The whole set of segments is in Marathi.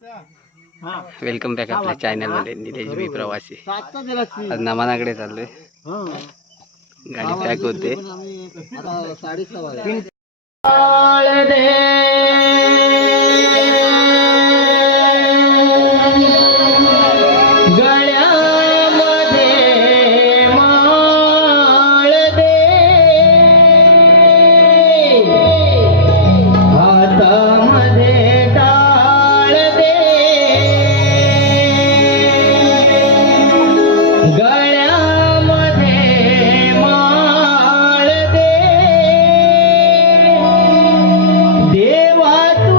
वेलकम बॅक आपल्या चॅनल मध्ये निलेश बी प्रवासी. आज नमानाकडे चाललोय. गाडी पॅक होते. देवा तू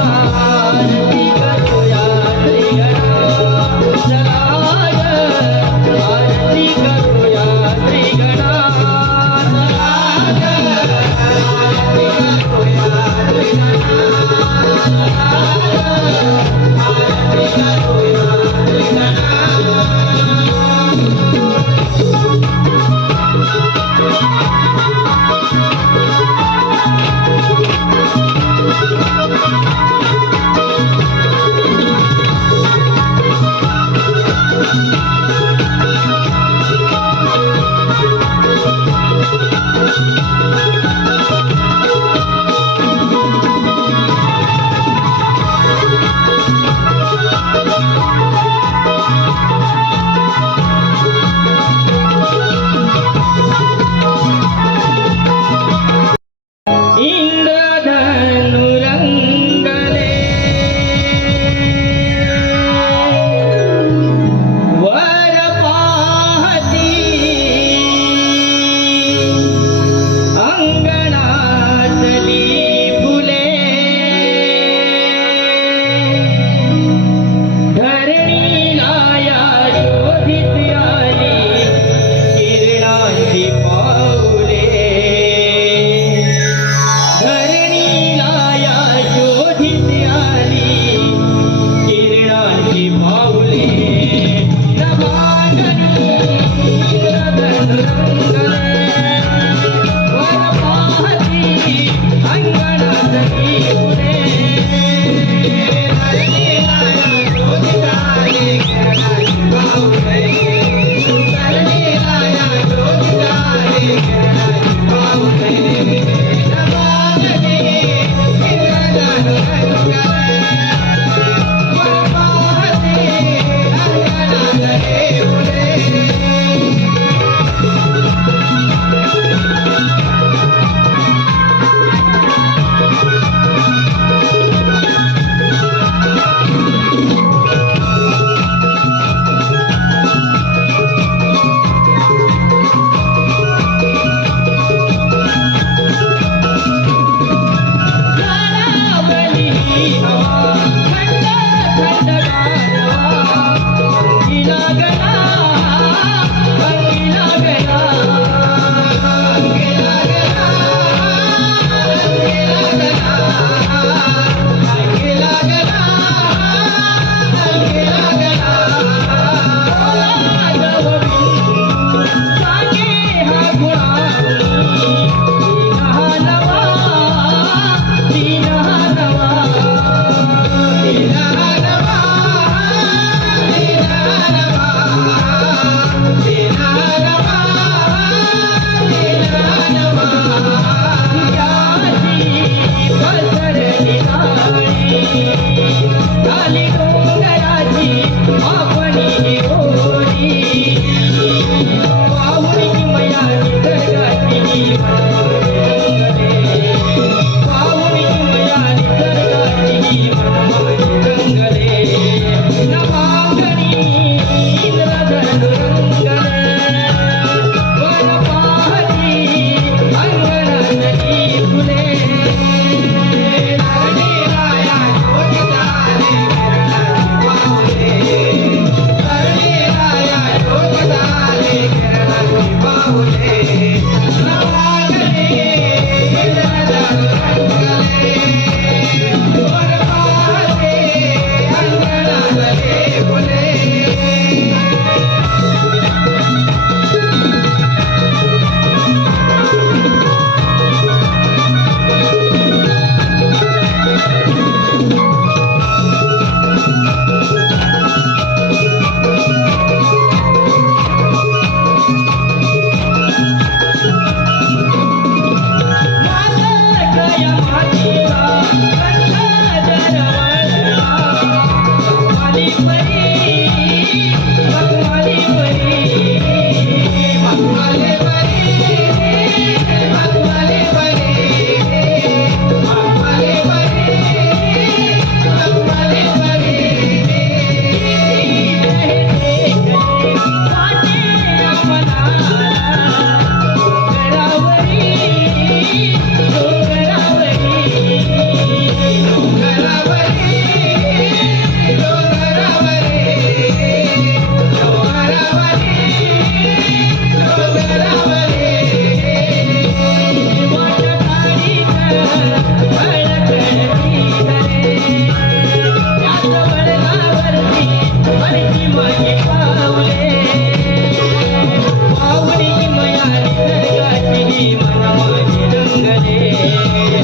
आरती करूया श्रीगणा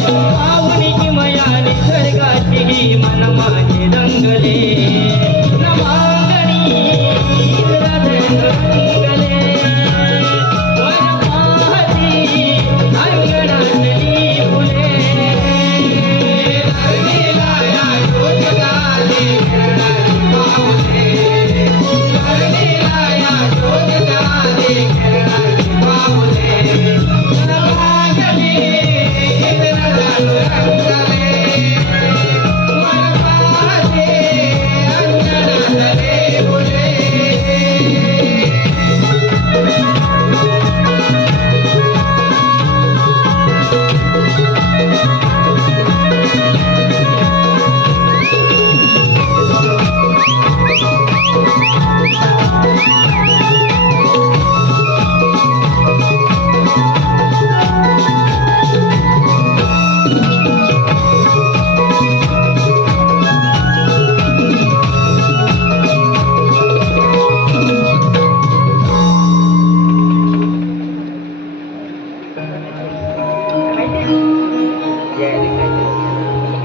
पावनी किमया निसर्गाची ही मन माझे रंगले नमांगणी इंद्रधन रंगले वन पाहती अंगणातली फुले धरणीला या शोधगाले खेळणारी पाऊले धरणीला या शोधगाले खेळणारी पाऊले नमांगणी इंद्रधन रंगले वन पाहती अंगणातली फुले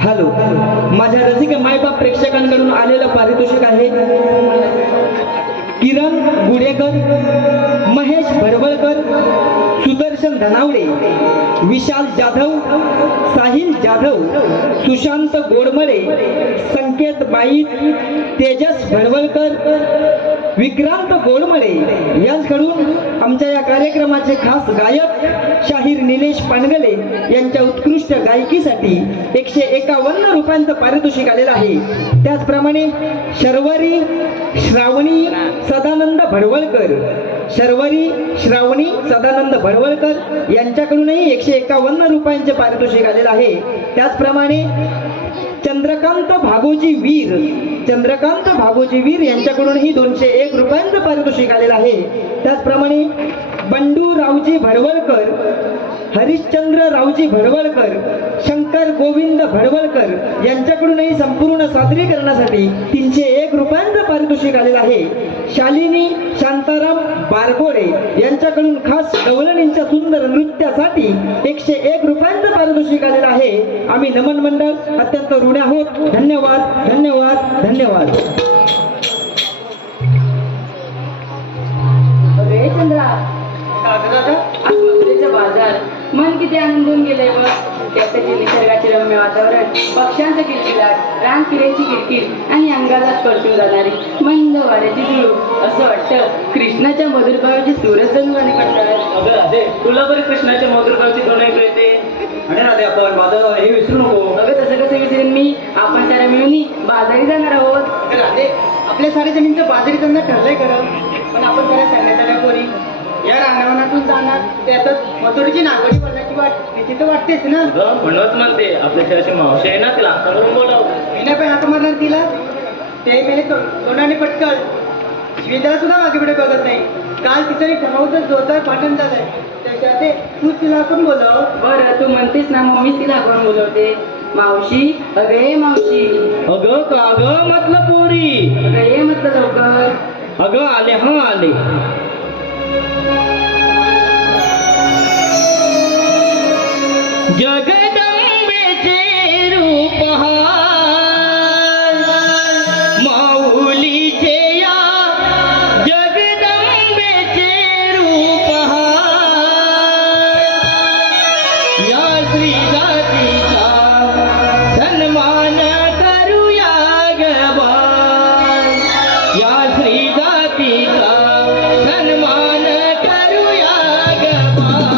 हॅलो, माझ्या रसिक मायबाप प्रेक्षकांकडून आलेलं पारितोषिक आहे किरण गुडेकर, महेश भरवळकर, सुदर्शन धनावडे, विशाल जाधव, साहिल जाधव, सुशांत गोडमळे, संकेत बाईत, तेजस भरवळकर, विक्रांत गोडमळे यांच्याकडून आमच्या या कार्यक्रमाचे खास गायक शाहीर निलेश पानगले यांच्या उत्कृष्ट गायकीसाठी 151 रुपयांचं पारितोषिक आलेलं आहे. त्याचप्रमाणे शर्वरी श्रावणी सदानंद भडवळकर, शर्वरी श्रावणी सदानंद भडवळकर यांच्याकडूनही 151 रुपयांचे पारितोषिक आलेलं आहे. त्याचप्रमाणे चंद्रकांत भागोजी वीर, चंद्रकांत भागोजी वीर यांच्याकडूनही 201 रुपयांचं पारितोषिक आलेलं आहे. त्याचप्रमाणे बंडू रावजी भडवळकर, हरिश्चंद्र रावजी भडवळकर, शंकर गोविंद भडवळकर यांच्याकडूनही संपूर्ण सादरीकरणासाठी 301 रुपयांचं पारितोषिक आलेलं आहे. शालिनी शांताराम बारगोडे यांच्याकडून खास डवलणींच्या सुंदर नृत्यासाठी 101 रुपयांचं पारितोषिक आलेलं आहे. आम्ही नमन मंडळ अत्यंत ऋणी आहोत. धन्यवाद धन्यवाद धन्यवाद. अरे चंद्रा, आज मथुरेचा बाजार मन किती आनंदून गेलंय बघ. त्याचे निसर्गाचे रम्य वातावरण, पक्ष्यांचा किलकिलाट, रानकिड्यांची किरकिर आणि अंगाला स्पर्शून जाणारी मंद वाऱ्याची झुळूक. असं वाटतं कृष्णाच्या मधुर भावाची सूरज जणू गाणी पडतात. अगं राधे, तुला बरी कृष्णाच्या मधुर भावची दोन ऐकू येते. आणि राधे, आपण माझं हे विसरू नको. अगं तसं कसं विसरेन मी. आपण साऱ्या मिळून बाजारी जाणार आहोत. अगं राधे, आपल्या साऱ्या जमीनचं बाजारी त्यांना ठरलंय खरं, पण आपण साऱ्या चालल्या पोरी या रानावनातून जाणार, त्यातच मथुरेची नागोडी बोलण्याची वाट भीती तर वाटतेच ना. म्हणूनच म्हणते आपल्या शहराची मावशी आहे ना, तिला हाता करून बोलावं. मी नाही पण हात मारणार तिला. ते मेले तोंडाने पटकळ शिवेदाला सुद्धा मागे पुढे बघत नाही. काल तिचं ठरवतं जोरदार पाठण झालंय. त्याच्यात तू तिला पण बोलव. बरं, तू म्हणतेस ना, मग मीच तिला करून बोलवते. मावशी, अगे मावशी. अगं का ग म्हटलं पोरी. अगं ये म्हटलं लवकर. अगं आले, हा आले. जगदंबेचे रूप हाय, माऊलीचे या जगदंबेचे रूप हाय. या श्री जातीचा सन्मान करूया ग बाय. या श्री जातीचा सन्मान करूया ग बाय.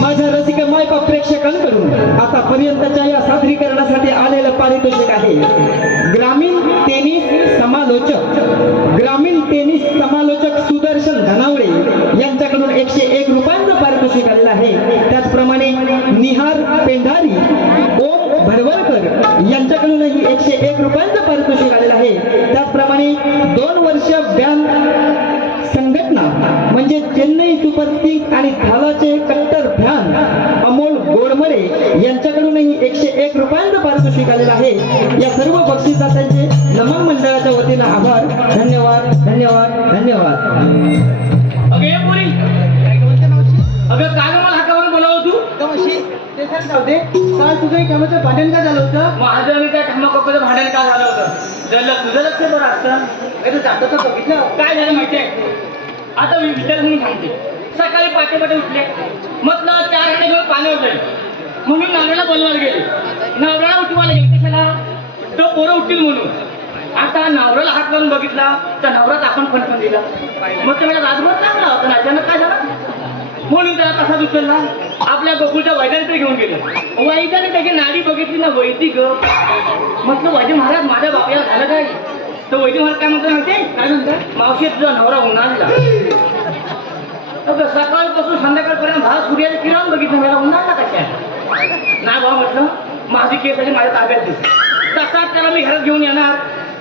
माझ्या रसिक मायपा प्रेक्षकांकडून आतापर्यंतच्या या सादरीकरणासाठी आलेलं पारितोषिक आहे ग्रामीण टेनिस समालोचक सुदर्शन धनावडे यांच्याकडून 101 रुपयांचं पारितोषिक आलेलं आहे. त्याचप्रमाणे निहार पेंढारी ओम भरवळकर यांच्याकडूनही 101 रुपयांचं पारितोषिक आलेलं आहे. त्याचप्रमाणे 2 वर्ष बँड संघटना म्हणजे चेन्नई सुपर किंग्स आणि धालाचे कट्टर फॅन अमोल गोडमरे यांच्याकडूनही 101 रुपयांचं पारितोषिक आलेलं आहे. या सर्व बक्षिसांचे नमन मंडळाच्या वतीनं आभार. धन्यवाद धन्यवाद धन्यवाद. अगं ये पोरी, अगं काय गं मला हातावरून बोलावं तू? ते सर जाऊ दे. काल तुझं एक कामाचं भांडण का झालं होतं? माझं आणि त्या ठमाकोचं भांडण का झालं होतं? जर तुझं लक्ष बरं असतं. तू जातो तर बघितलं. काय झालं माहितीये? आता मी विचार म्हणून सांगते. सकाळी पाटे उठले, म्हटलं 4 घंटे घेऊन पाण्यावर जाईल म्हणून नवऱ्याला बोलवायला गेले. नवऱ्याला उठवायला गेले कशाला? तो पोरं उठतील म्हणून. आता नवऱ्याला हात करून बघितला तर नवराच आपण फणफण दिला. मग ते मला राजभर चांगला होता, अचानक काय झालं म्हणून त्याला तसा उचलला. आपल्या गोकुळच्या वैद्याकडे घेऊन गेलो. वैद्याने त्याची नाडी बघितली ना, वैदी ग. म्हटलं वैद्य महाराज माझ्या बापाला झालं काय? तर वैद्य महाराज काय म्हणतो माहिती? काय म्हणतात? मावशी तुझा नवरा उन्हाळला. सकाळपासून संध्याकाळपर्यंत सूर्याचे किरण बघितलं, मला उन्हाळला कशा नाही बाबा. म्हटलं माझी केस आहे माझ्या ताब्यात दे. तसाच त्याला मी घरात घेऊन येणार,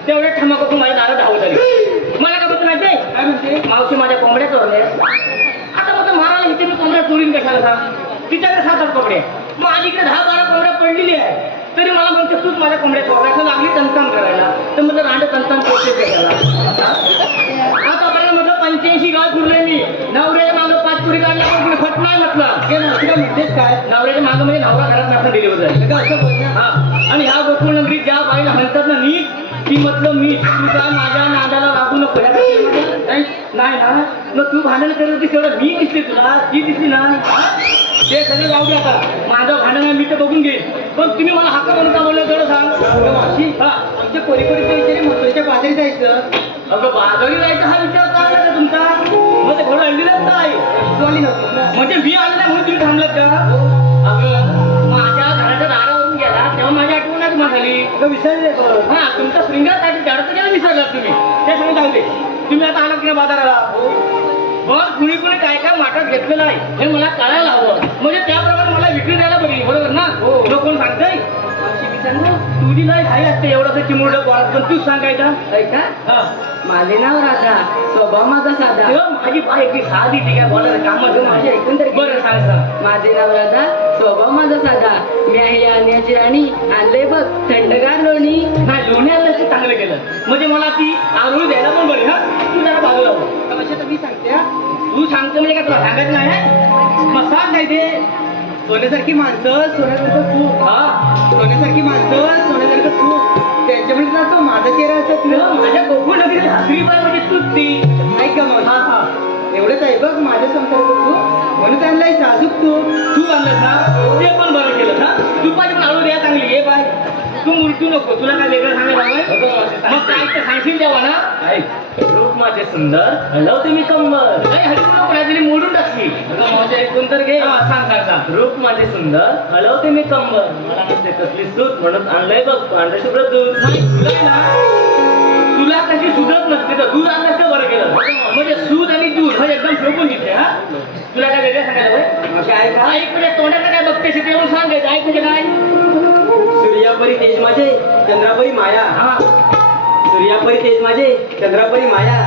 तेवढ्या ठमाकातून माझ्या दारात धावत आली. मला काय म्हणतो माहिती? काय म्हणते? मावशी माझ्या कोंबड्या चोरल्या. आता मग मारायला इथे मी कोंबड्या चोरीन कशाला सांग? तिच्याकडे 7-8 कोंबड्या, माझ्याकडे 10-12 कोंबड्या पडलेली आहे. तरी मला म्हणते तूच माझ्या कोंबड्या चोरायला लागली तंतन करायला. तर म्हटलं रांड तंतन करते त्याला. आतापर्यंत म्हटलं 85 गाव फिरले मी. नवऱ्याच्या मागं 5 पुरी काढल्या पण कुणी फट नाही म्हटलं. म्हणतेच काय? नवऱ्याच्या मागं म्हणजे नवरा घरात नसणं दिले होतं. असं बोलणार? हा, आणि ह्या गोकुळ नगरीत ज्या बाईला म्हणतात ना नीट, ती म्हटलं मी तू काय माझ्या नादाला लागू नको. नाही ना, मग तू भांडण करत होती तेवढं मी दिसते तुला, ती दिसली ना. ते सगळे जाऊ दे आता. माझं भांडण आहे मी ते बघून घेईन. पण तुम्ही मला हक्का म्हणून का बोललं तेवढं सांग. हा, आमच्या पोरीपोरीच्या विचारी महत्वाच्या बाजारी जायचं. अगं बाजारी जायचं हा विचार चालला का तुमचा? मग ते घोडं आणलेलं काय? तू आली नव्हती ना. म्हणजे मी आलं नाही म्हणून तुम्ही थांबलात का? अगं माझ्या घराच्या दारावरून गेला तेव्हा माझी आठवण नाही तुम्हाला झाली. अगं विसरले बघ. हा, तुमचा श्रृंगार झाडाचं गेला विसरलात तुम्ही. ते सगळं जाऊ दे. तुम्ही आता आलात की नाही बाजाराला? बघ कुणी कुणी काय काय माठात घेतलेलं आहे हे मला कळायला हवं. म्हणजे त्याप्रमाणे मला विक्री द्यायला बघली, बरोबर ना? हो. कोण सांगताय? तुझी लय घाई असते एवढं चिमुरडं पोरात, पण तूच सांगायचा ऐका, हा. माझे नाव राधा, स्वभाव माझा साधा. तेव्हा माझी बाई की साधी ठीक आहे बोला कामाचं माझे ऐकून तर घे. बरं सांग सांग. माझे नाव राधा, स्वभाव माझा साधा. मी आहे या अन्याची राणी, आणले बघ थंडगार लोणी. नाही लोण्याला ते चांगलं केलं म्हणजे मला ती आरोळी द्यायला पण बरी. हा, तू जरा बाजूला हो. तमाशा तर मी सांगते हा. तू सांगतो म्हणजे काय तुला सांगायचं नाही? मग सांग काय ते? सोन्यासारखी माणसं सोन्यासारखं तू. हा, सोन्यासारखी माणसं सोन्यासारखं तू. त्याच्यामध्ये ना तो माझा चेहरा असत तेव्हा माझ्या गोकुळ नगरीत हातरी बाई म्हणजे तूच ती. नाही का मग? हा हा, एवढंच आहे बघ माझ्या संसारात तू. म्हणून आणलाय साजूक तू. तू बांधलं ना ते पण बरं केलं ना. तुपाची पण आळू द्या चांगली. ये बाय तू मूर्ती नको, तुला काय वेगळं सांगायला मग काय ते सांगशील तेव्हा ना. रूप माझे सुंदर हलवते मी कंबर. दिली मोडून टाकली. माझ्या ऐकून तर घे. सांग सांग सांग. रूप माझे सुंदर हलवते मी कंबर. मला नसते कसली सूट म्हणून आणलंय बघ पांढरे शुभ्र दूध. नाही तुला ना, तुला कशी सुधत नसते तर दूध आणलं तर बरं केलं. म्हणजे सूद आणि दूध म्हणजे एकदम शोभून घेते. हा, तुला काय वेगळं सांगायला असे आहे का? ऐक म्हणजे तोंडाला काय बघतेस ते येऊन सांगायचं. ऐक म्हणजे काय? सूर्यापरी तेज माझे चंद्रापरी माया. हा, सूर्यापरी तेज माझे चंद्रापरी माया.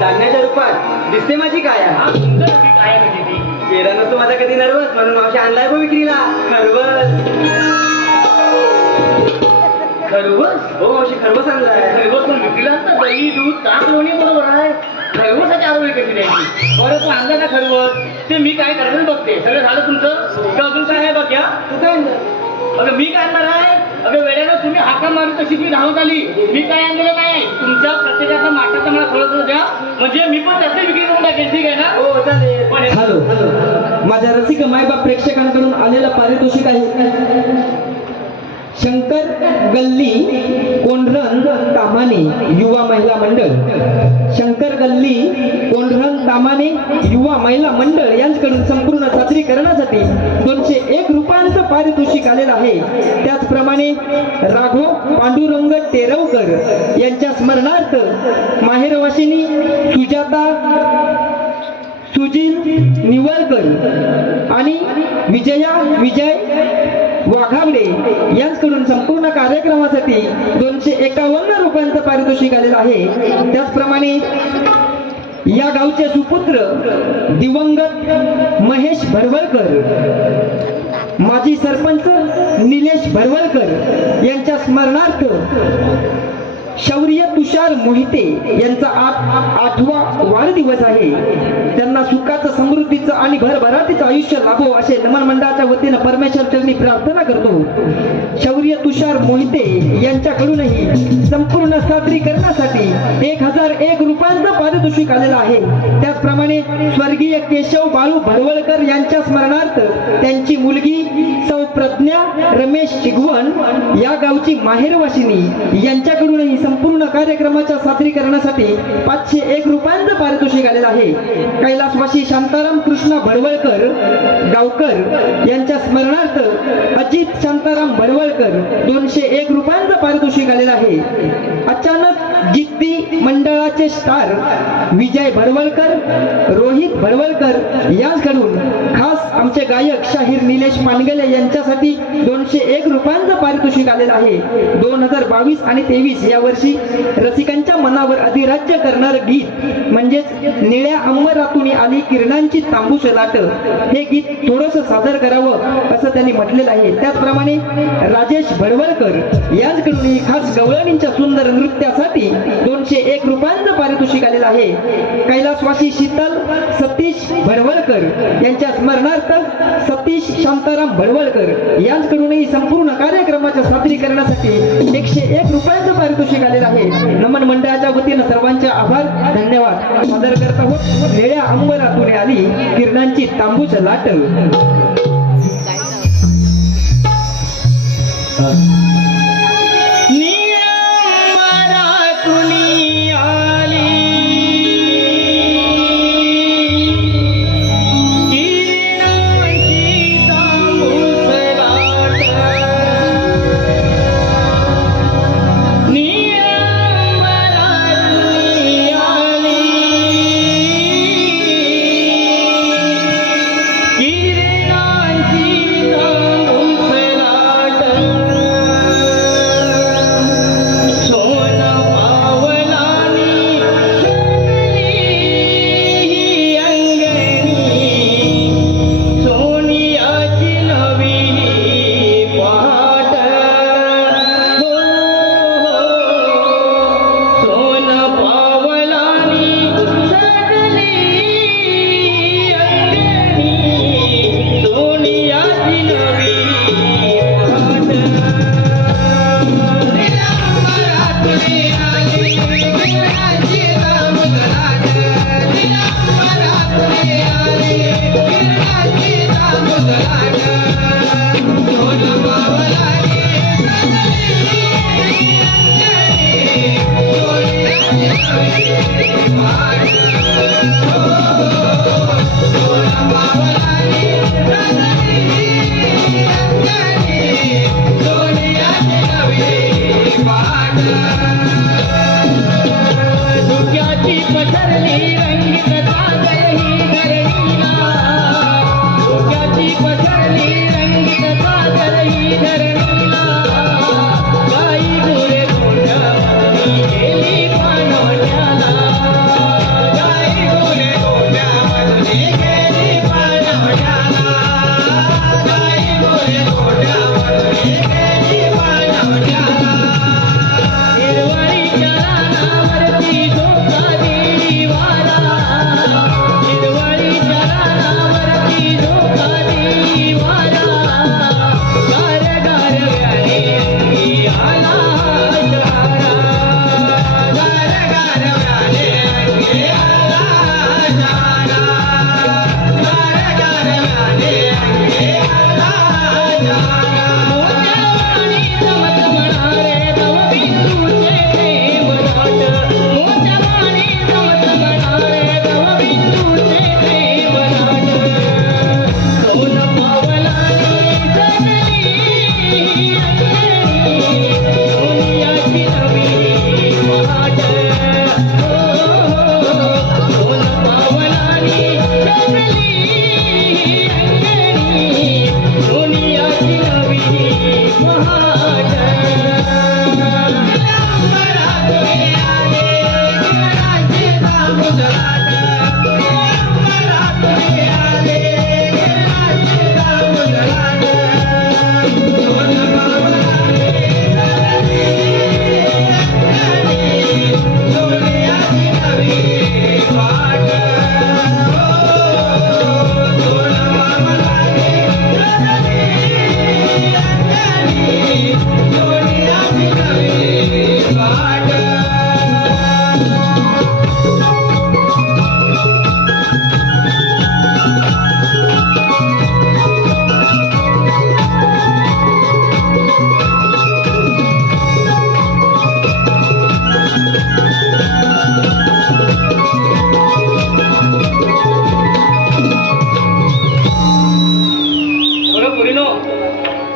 चांदण्याच्या रूपात दिसते माझी काया. हा सुंदर होती काय म्हणजे ती. चेहरा नसतो माझा कधी नर्वस म्हणून मावशी आणलाय बघ विक्रीला खरवस. खरवस? हो मावशी खरवस आणलाय. खरवस पण विकला असता. दही दूध ताक लोणी बरोबर आहे. खरवसाची आरोळी कशी द्यायची. बरं तू आणलं ना खरवत ते मी काय करतो ना बघते. सगळं झालं तुमचं का अजून काय आहे बघ या. तू काय आणलं? अगं मी काय आणणार आहे. अगं वेळेला तुम्ही हाका मारून तशी मी धावत आली. मी काय आणलेलं नाही. तुमच्या प्रत्येकाचा माठाचा मला थोडं द्या म्हणजे मी पण त्याचे विक्री करून टाकेल. ठीक आहे ना. हो चालेल. पण हे- हॅलो, माझ्या रसिक मायबाप प्रेक्षकांकडून आलेलं पारितोषिक आहे. शंकर गल्ली कोंढरण तामाने युवा महिला मंडळ. शंकर गल्ली कोंढरण तामाने युवा महिला मंडळ यांच्याकडून संपूर्ण सादरीकरणासाठी 201 रुपयांचं पारितोषिक आलेलं आहे. त्याचप्रमाणे राघव पांडुरंग टेरवकर यांच्या स्मरणार्थ माहेरवासिनी सुजाता सुजित निवळकर आणि विजया विजय वाघावडे यांच्याकडून संपूर्ण कार्यक्रमासाठी 251 रुपयांचं पारितोषिक आलेलं आहे. त्याचप्रमाणे या गावचे सुपुत्र दिवंगत महेश भरवळकर, माजी सरपंच निलेश भरवळकर यांच्या स्मरणार्थ शौर्य तुषार मोहिते यांचा 8वा वाढदिवस आहे. त्यांना सुखाचं समृद्धीचं आणि भरभराटीचं आयुष्य लाभो असे नमन मंडळाच्या वतीनं परमेश्वर चरणी प्रार्थना करतो. शौर्य तुषार मोहिते यांच्याकडूनही संपूर्ण सादरीकरणासाठी 1001 रुपयांचं पारितोषिक आलेलं आहे. त्याचप्रमाणे स्वर्गीय केशव बाळू भरवळकर यांच्या स्मरणार्थ त्यांची मुलगी सौ प्रज्ञा रमेश चिगवण या गावची माहेरवासिनी यांच्याकडूनही संपूर्ण कार्यक्रमाच्या सादरीकरणासाठी 501 रुपयांचं पारितोषिक आलेलं आहे. कैलासवासी शांताराम कृष्ण भडवळकर गावकर यांच्या स्मरणार्थ अजित शांताराम भडवळकर 201 रुपयांचं पारितोषिक आलेलं आहे. अचानक जिद्दी मंडळाचे स्टार विजय भडवळकर, रोहित भडवळकर यांच्याकडून खास आमचे गायक शाहीर निलेश पानगले यांच्यासाठी 201 रुपयांचं पारितोषिक आलेलं आहे. 2022 आणि 23 या वर्षी रसिकांच्या मनावर अधिराज्य करणारं गीत म्हणजेच निळ्या अंबरातून आली किरणांची तांबूस लाट हे गीत थोडंसं सादर करावं असं त्यांनी म्हटलेलं आहे. त्याचप्रमाणे राजेश भडवळकर यांच्याकडूनही खास गवळणींच्या सुंदर नृत्यासाठी 201 रुपयांचं पारितोषिक आलेलं आहे. कैलासवासी शीतल सतीश भडवळकर यांच्या स्मरणार्थ सतीश शांताराम भडवळकर यांच्याकडूनही संपूर्ण कार्यक्रमाच्या सादरीकरणासाठी 101 रुपयांचं पारितोषिक आलेलं आहे. नमन मंडळाच्या वतीनं सर्वांचे आभार, धन्यवाद. सादर करत आहोत निळ्या अंबरातून आली किरणांची तांबूस लाट.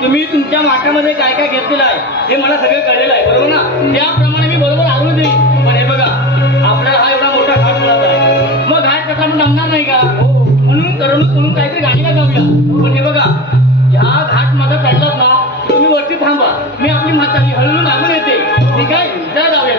तुम्ही तुमच्या माठामध्ये काय काय घेतलेलं आहे हे मला सगळं कळलेलं आहे, बरोबर ना? त्याप्रमाणे मी बरोबर आणून देईन. पण हे बघा, आपल्याला हा एवढा मोठा घाट मिळत आहे, मग घाट कसा जमणार नाही का? म्हणून करमणूक म्हणून काहीतरी गाडीला जाऊया. पण हे बघा, ह्या घाट माझा चढलात ना, तुम्ही वरती थांबा, मी आपली म्हातारी हळूहळू मागून येते, ठीक आहे? जा जाऊया.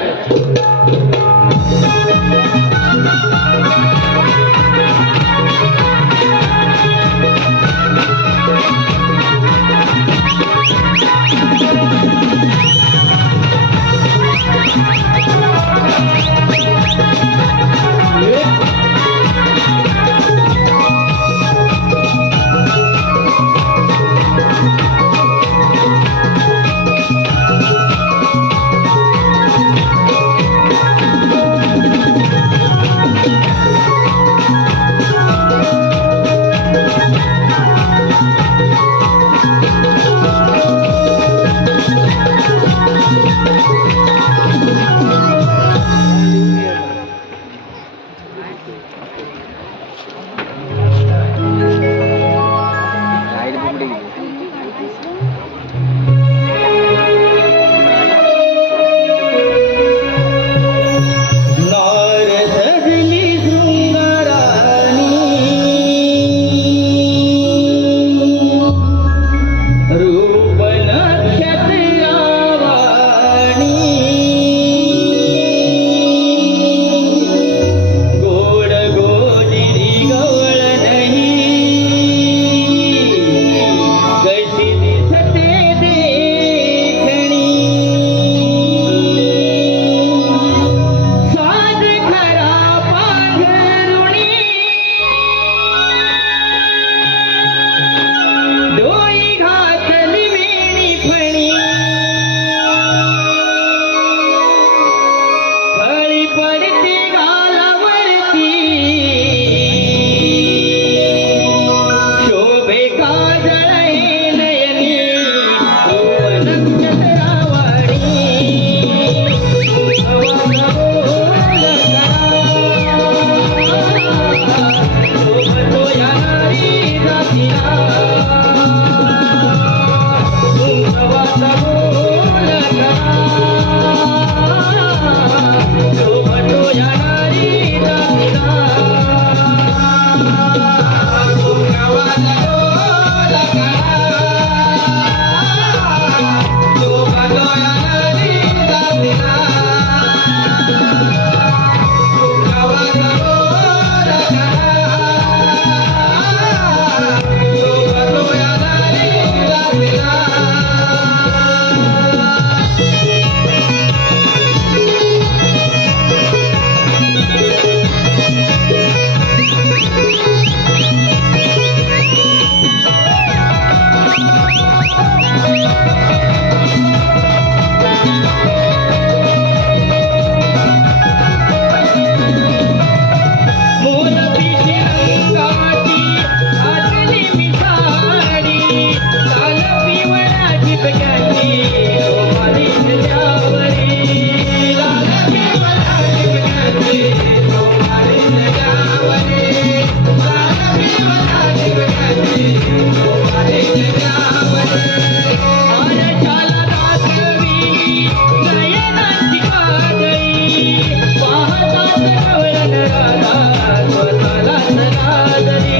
पाहता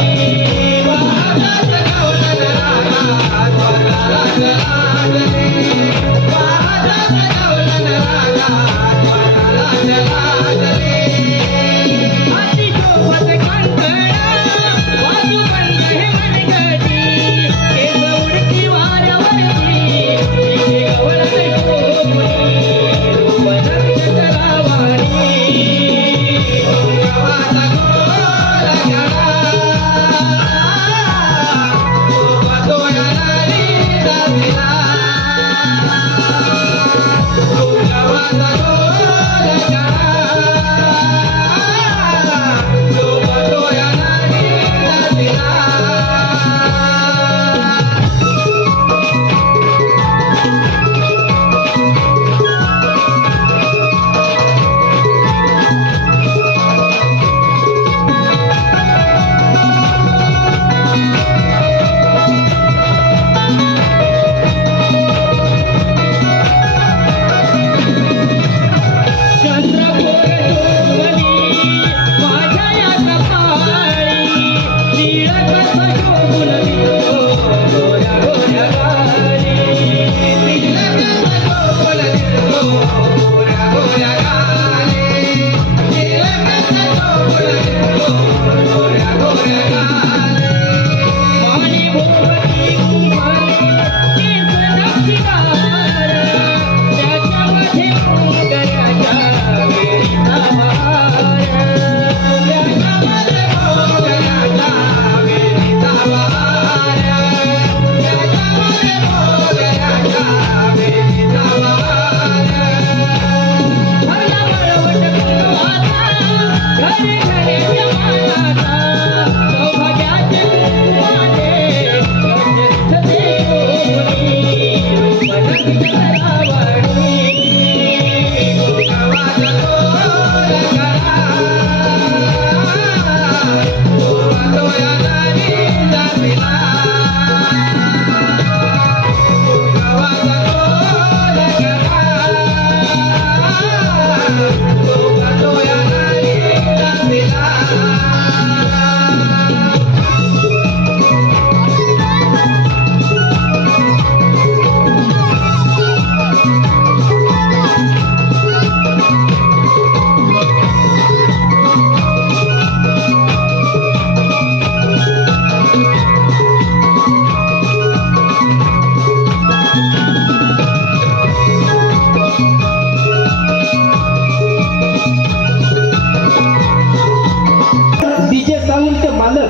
डीजे साऊंडचे मालक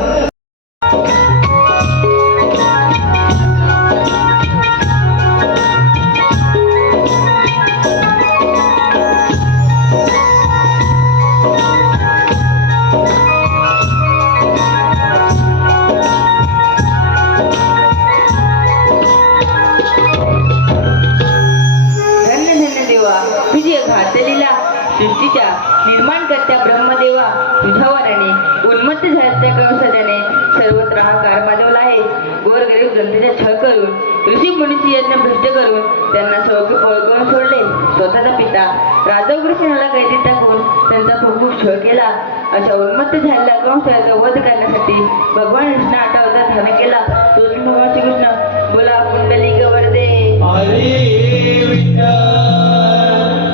धन्य धन्य देवा तुझी घातलेला सृष्टीच्या निर्माणकर्त्या ब्रह्मदेवा तुझ्या वराने उन्मत्त झाल्या कंसाने सर्वत्र हाकार माजवला आहे. गोरगरीब जनतेचा छळ करून ऋषी मुनीची यज्ञ भ्रष्ट करून त्यांना सौख्य पळकवून सोडले. स्वतःचा पिता राजवृषणाला कैदेत टाकून त्यांचा खूप छळ केला. अशा उन्मत्त झालेल्या कंसाचा वध करण्यासाठी भगवान कृष्ण आठवता धारण केला. तोच भगवान श्रीकृष्ण बोला कुंडलिक वरदे.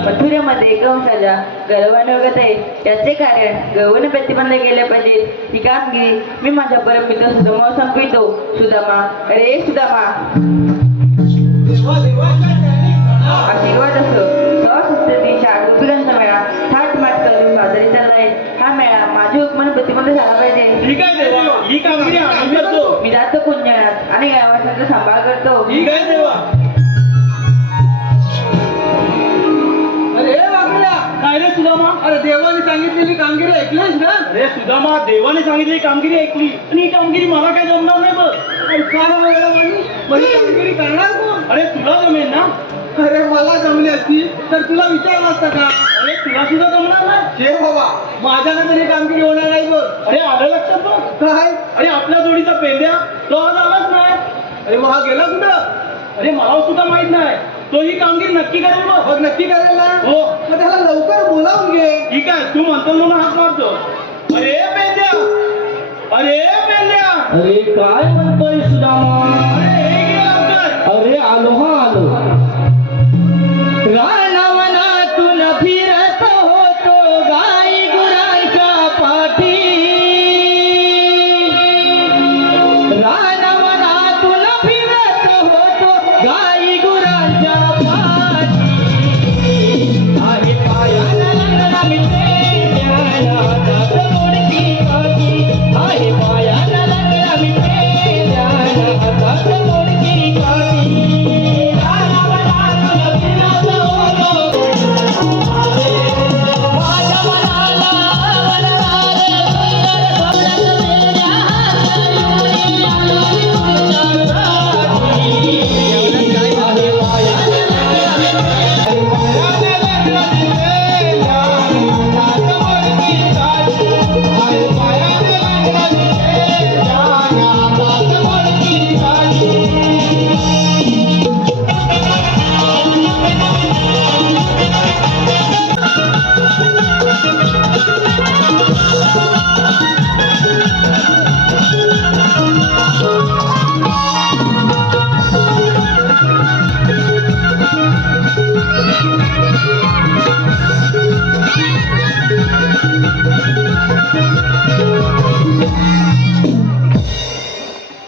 मथुरेमध्ये कंसाच्या गर्वाने वगत आहे. त्याचे कारण गौवन प्रतिबंध केले पाहिजे. ही कामगिरी मी माझ्या परममित्र सुदामा संपवितो. सुदामा, अरे सुदामा, आशीर्वाद असो. 308 रुपयांचा मेळा थाटमाट करून बाजारी चाललाय. हा मेळा माझ्या हुकमाने प्रतिबंध झाला पाहिजे. ठीक आहे देवा, ही कामगिरी आम्ही करतो. मी जातो कुंजण्यात आणि गावाचा सांभाळ करतो. ठीक आहे देवा. अरे वागल्या, काय रे सुदामा? अरे देवाने सांगितलेली कामगिरी ऐकलीस ना? अरे सुदामा, देवाने सांगितलेली कामगिरी ऐकली आणि ही कामगिरी मला काय जमणार नाही बघ. अरे काय वगैरे म्हणजे कामगिरी करणार कोण? अरे तुला जमेल ना? अरे मला जमली असती तर तुला विचारलं असतं का? अरे तुला सुद्धा जमणार नाही? हे बाबा, माझ्यानं तरी कामगिरी होणार नाही बघ. अरे आलं लक्षात बघ. काय? अरे आपल्या जोडीचा पेंड्या तो आज आलाच नाही. अरे मग हा गेला कुठं? अरे मला सुद्धा माहित नाही. तो ही कामगिरी नक्की करेल बघ. मग नक्की करेल ना? हो. मग त्याला लवकर बोलावून घे. ठीक आहे, तू म्हणतो म्हणून हात मारतो. अरे पेंड्या, अरे पेंड्या, अरे काय म्हणतोय सुदामा? अरे हे घे लवकर. अरे आलो हा आलो. रानवनातून फिरत होतो गाई गुरांच्या पाठी. रानवनातून फिरत होतो गाई गुरांच्या पाठी. आहे पायाला लंगडा मिळते दात मोडती काठी. आहे पायाला लंगडा मिळते दात मोडती काठी.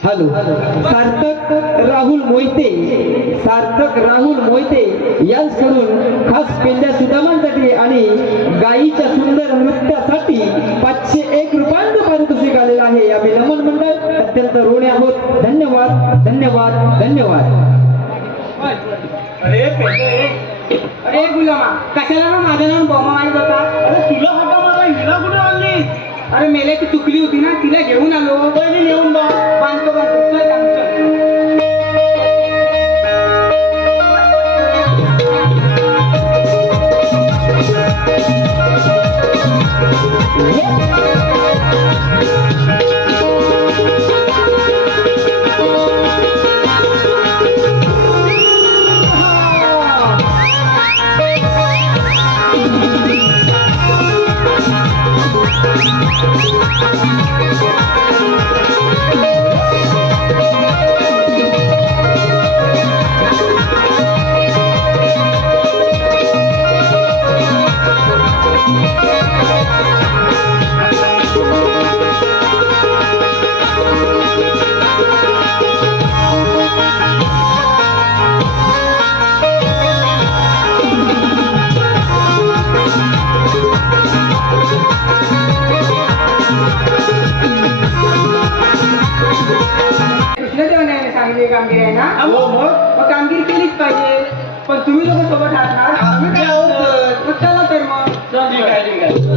हॅलो सार्थक राहुल मोहिते यांच्याकडून खास पेंड्या सुदामांसाठी आणि गायीच्या सुंदर नृत्यासाठी 501 रुपयांचं पारितोषिक आलेलं आहे. आम्ही नमन मंडळ अत्यंत ऋणी आहोत. धन्यवाद धन्यवाद धन्यवाद. अरे गुलामा कशाला ना माझं नाव बॉम्बा मारित होता. अरे तुला हाका मला हिला कुठे आणली? अरे मेल्याची चुकली होती ना तिला घेऊन आलो. पहिली नेऊन बा. बांधतो चल आमचं. कृष्णदेवरायाने सांगितली कामगिरी आहे ना. हो मग. मग कामगिरी केलीच पाहिजे. पण तुम्ही लोक सोबत आहात ना. आम्ही काय आहोत? मग चला तर मग. ठीक आहे.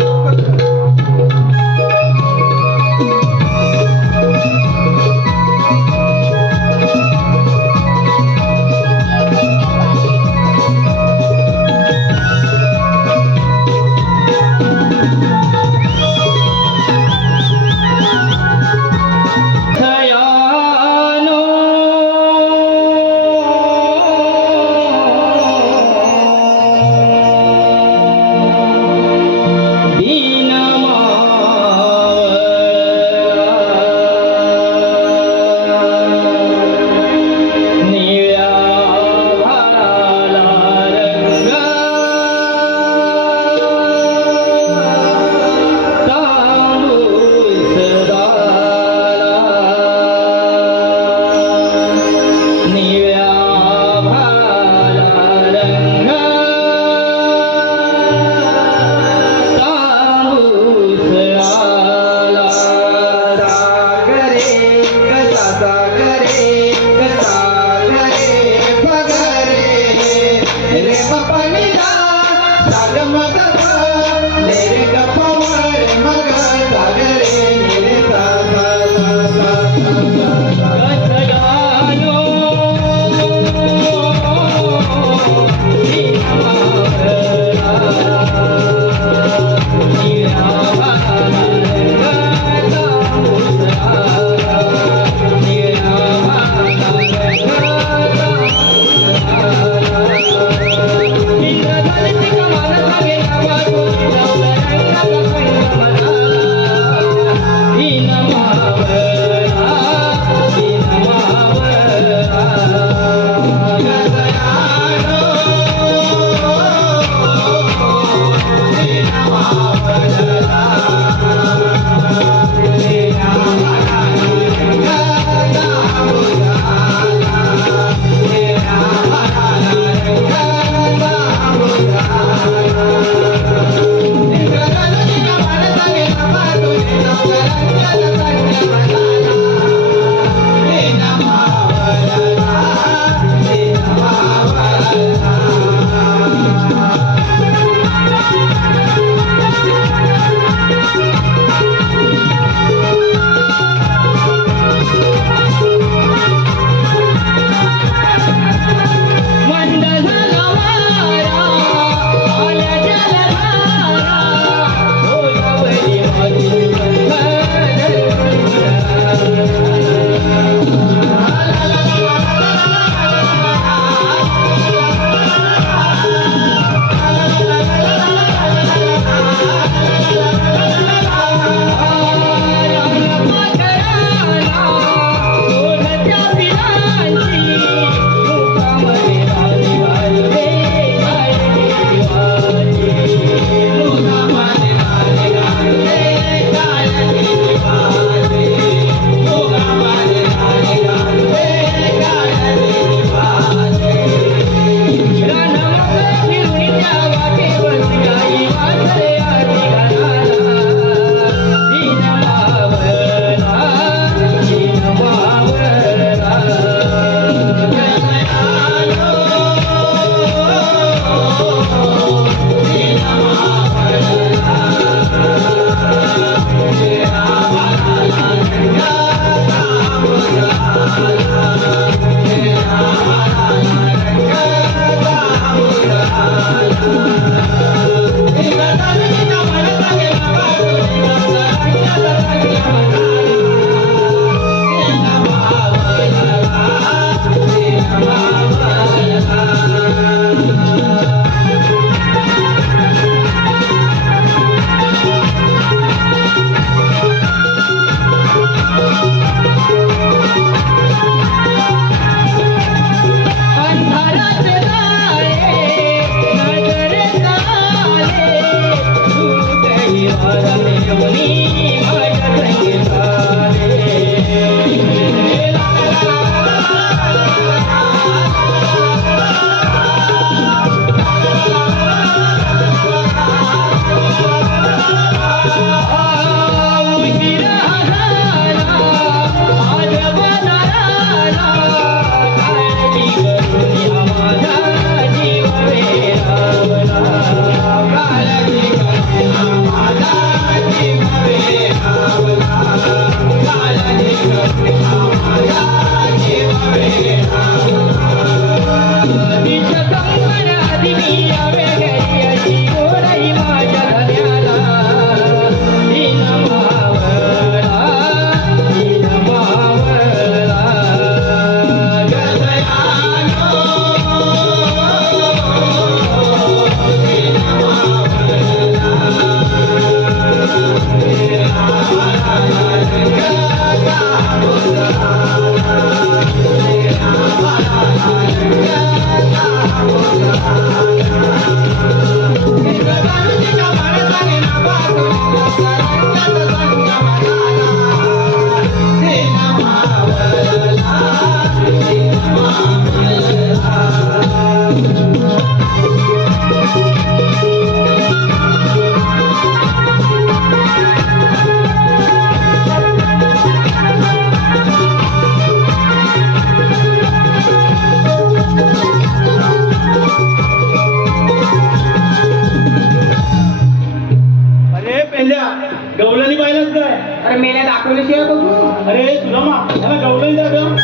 अरे मेल्या दाखवल्याशिवाय बघू. अरे तुला त्याला गवलं जातं.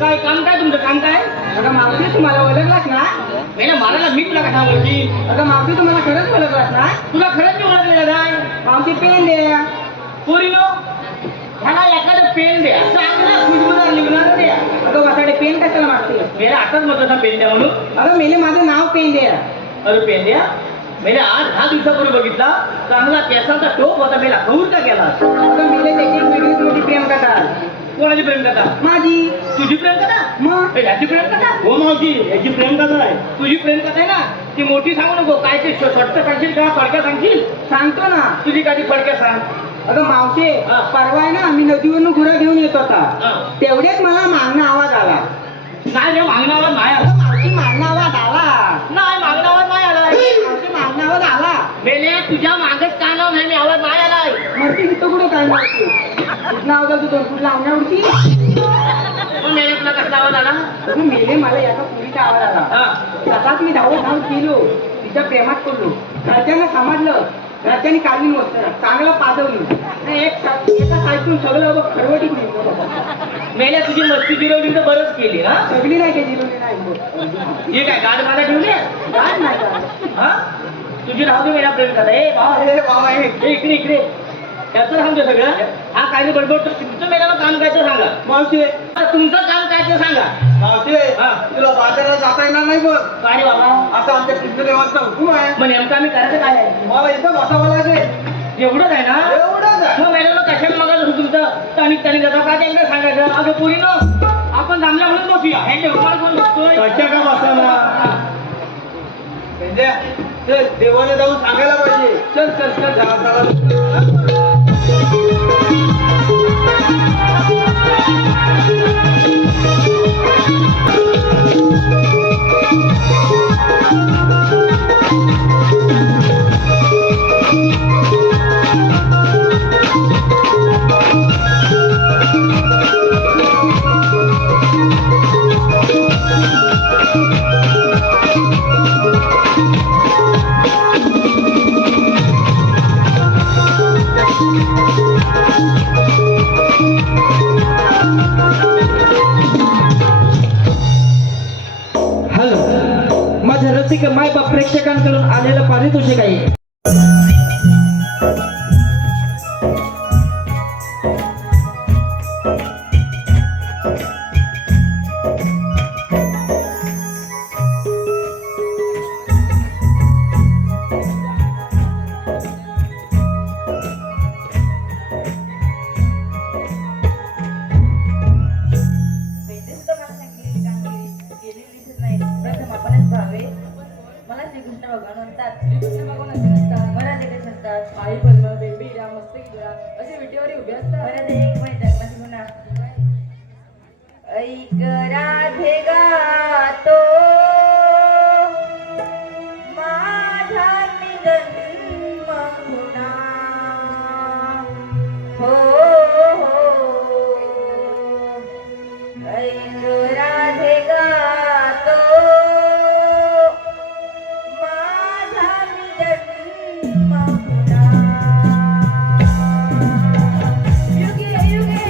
काय काम काय तुमचं काम काय? अगं मावशी तुम्हाला ओळखलास ना? मेल्या मारायला मी तुला काय सांगू की अगं मावशी तुम्हाला खरंच ओळखलास ना? तुला खरंच मी ओळखलेलं नाही. मावशी पेन दे. पोरीनो ह्याला एखादं पेन द्या, चांगला खुशबुदार निघणार द्या. अगं वसाडे पेन कशाला मागते? मेला आताच म्हणत होता पेन द्या म्हणून. अगं मेले माझं नाव पेन दे. अरे पेन द्या. मेले आज 10 दिवसापूर्वी बघितला, चांगला केसांचा टोप होता. मेला कौर का केला? अगं मेले त्याची एक वेगळीच मोठी प्रेम कथा. कोणाची प्रेम कथा? माझी. तुझी प्रेम कथा? मग याची प्रेम कथा? हो मावशी, याची प्रेम कथा आहे. तुझी प्रेम कथा आहे ना, ती मोठी सांगू नको. काय ते छोटं सांगशील का फडक्या सांगशील? सांगतो ना. तुझी काही फडक्या सांग. अगं मावशे हा. परवा आहे ना मी नदीवरून गुरा घेऊन येत होता. हा. तेवढ्याच मला मागणं आवाज आला. नाही रे, मागणं आवाज नाही आला. अगं मावशी मागणं आवाज आला. नाही, मागणं आवाज नाही आला. मावशी मागणं आवाज आला. मेले तुझ्या मागच काय नाव नाही, मी आवाज नाही आलाय. मरती तिथं कुठं काय मावशी? कुठला आवाज आला? तू दोन फूट लावण्यावरती. मग मेले तुला कसला आवाज आला? अगं मेले मला एका पुरीचा आवाज आला. हा. तसाच मी धावत गेलो. तिच्या प्रेमात पडलो. घरच्यांना समजलं. घरच्यांनी काढली नसतं. चांगलं पाजवली. एका साईडून सगळं खरवटीत निघतो. मेल्या तुझी मस्ती जिरवली तर बरंच केली ना. सगळी नाही काही जिरवली नाही. हे काय गाड मला ठेवली? काय नाही काय. हा? तुझी राहू दे मेला प्रेम कथा. ए बाबा, ए इकडे इकडे. त्याचं सांगतो सगळं. हा काय नाही बडबड. तुमचं मेल्याला काम काय ते सांगा. मावशी तुमचं काम काय ते सांगा. मावशी हा. तुला बाजारात जाता येणार नाही बघ. काय रे बाबा? असं आमच्या कृष्णदेवाचा हुकूम आहे. मग नेमकं आम्ही करायचं काय आहे? मला इथं बसावं लागेल. एवढंच आहे ना? एवढंच आहे. मग मेल्याला कशाला मागायचं तुमचं टणिक टणिक जाता काय त्यांना सांगायचं? अगं पोरीनो, आपण थांबल्या म्हणून बसूया. हे देवमार कोण बसतोय? कशा का बसायला? चल देवाने जाऊन सांगायला पाहिजे. चल चल चल चला. हॅलो, माझ्या रसिक मायबाप प्रेक्षकांकडून आलेलं पारितोषिक आहे. मला श्रीकृष्ण भगवान म्हणतात. श्रीकृष्ण भगवान असे नसतात. मराठी कसे नसतात. आई पद्म, बेबी राम, मस्तकी राम असे विटेवर उभे असतात. मराठी एक माहिती माझी म्हणा. ऐक राधे गातो माझा मी जन्म होना. हो हो ऐक राधे गातो माझा मी जन्म होना. युगे युगे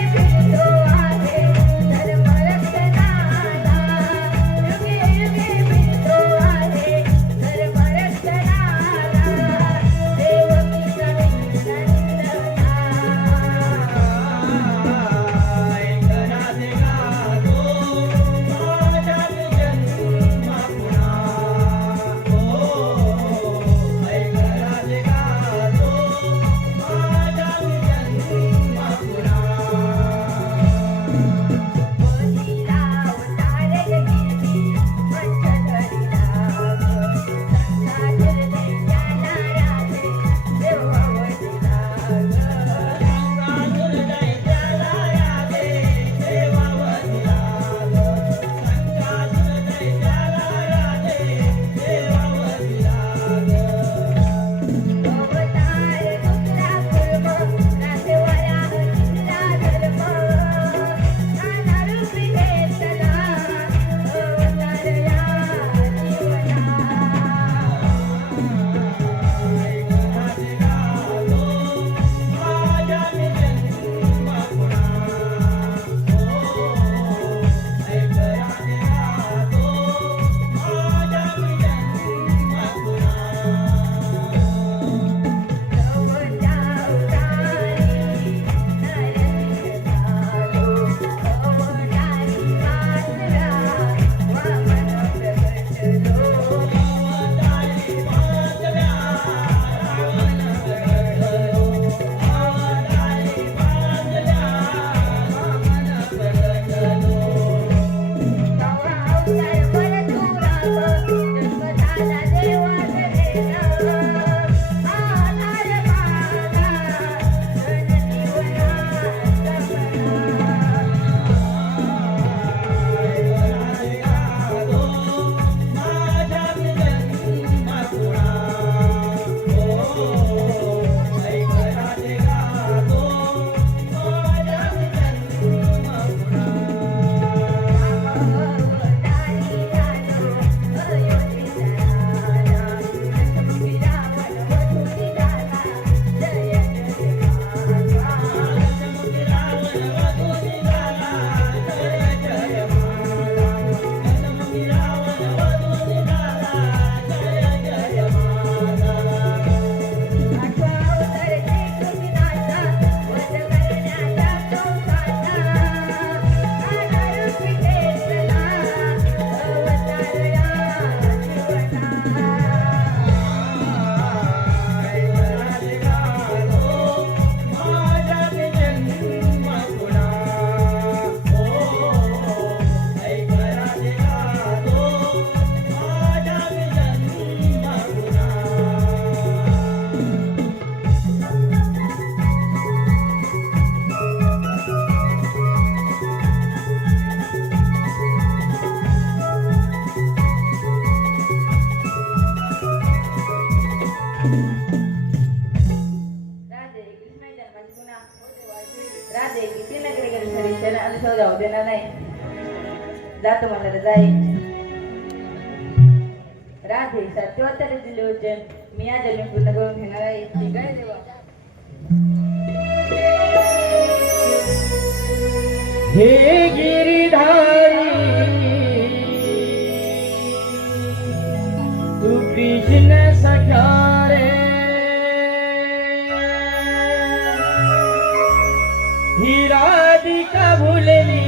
राधे किती नगरी गेली सरीशन अनुभव जाऊ देणार नाही जातो म्हणलं जाई राधे सत्योत्तर दिले वचन मी या जन्मी पूर्ण करून घेणार आहे ठीक आहे देवा हे गिरिधारी तू कृष्ण सखा रे ही राधिका भुलली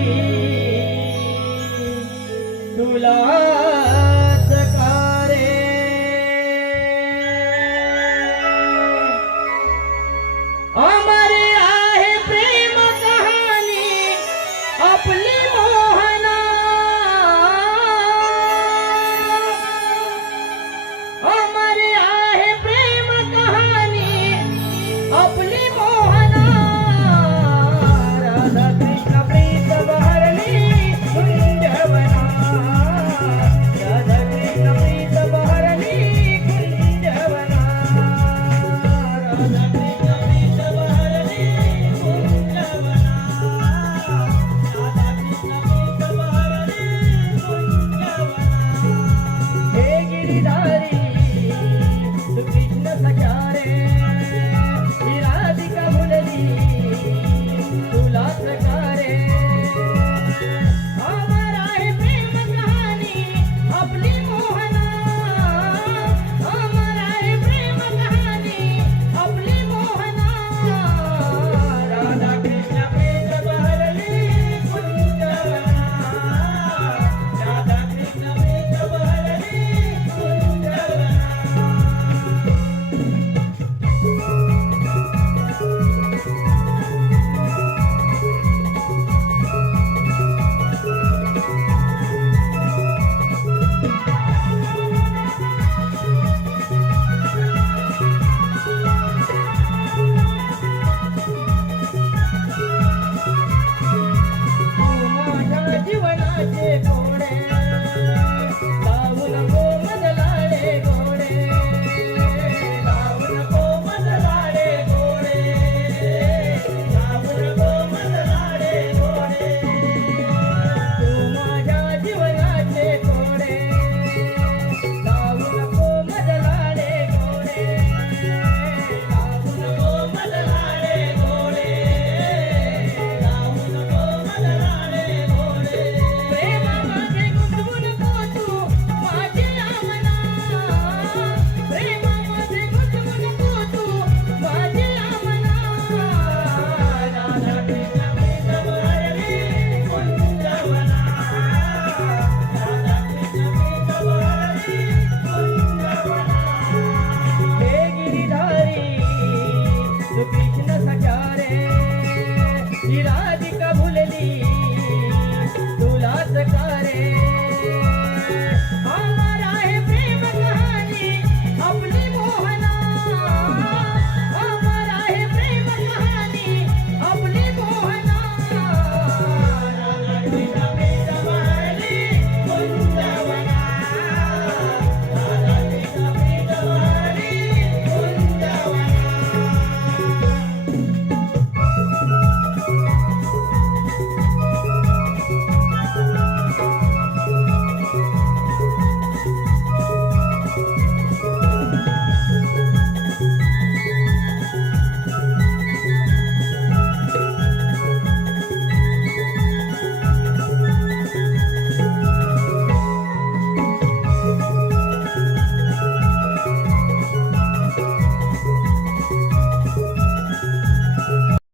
तुला सकारे अमर आहे प्रेम कहाणी आपली मोहना अमर आहे प्रेम कहाणी आपली मोहना राधा कृष्ण प्रीत बहरली कुंजवना राधा कृष्ण प्रीत बहरली कुंजवना राधा कृष्ण प्रीत बहरली कुंजवना राधा कृष्ण प्रीत बहरली कुंजवना हे गिरिधारी तू कृष्ण सखा रे